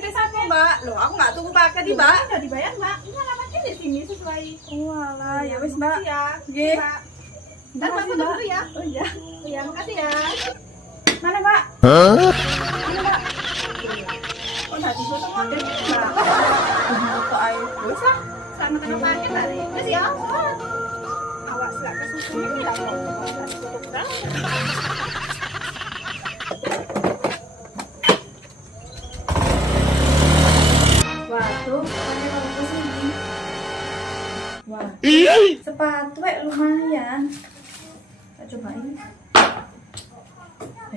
paket aku, Mbak. Loh, aku nggak tunggu paket nih, Mbak. Udah dibayar, Mbak. Ini alamatnya di sini sesuai. Walah, ya wis, Mbak. Ya. Nggih. Mbak. Ntar Mbak foto dulu ya. Oh iya. Oh ya, makasih ya. Mana, Mbak? Hah? Ini, Mbak. Oh, tadi foto model, Mbak. Foto ayo. Wis lah. Selamat tanggal paket tadi. Terus ya. Awas nggak kesusun ini lah kok. Tutup banget. Waduh, pakai apa sih ini? Wah, sepatu lumayan. Kita cobain.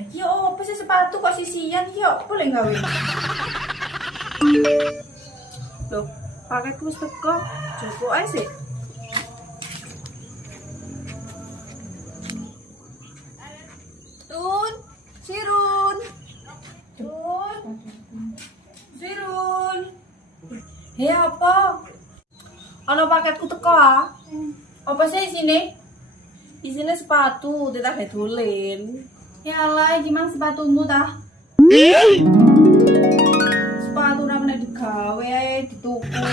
Yo, apa sih sepatu kok sisian? Yo, boleh gawe. Loh, paketku wis teko. Coba ae sih. Tun, Sirun. Sirun. Hei, apa? Ono paketku teko ah. Apa sih sini? Isinya sepatu, tidak kayak tulen. Ya lah, gimana sepatumu tah? Sepatu namanya digawe, dituku.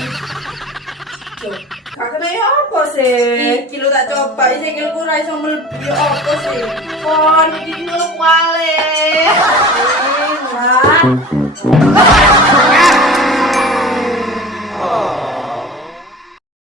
Gak kena ya apa sih? Kilo tak coba, isi kilku ra iso mlebu ya apa sih? Kon iki ngeluk wale. Wah.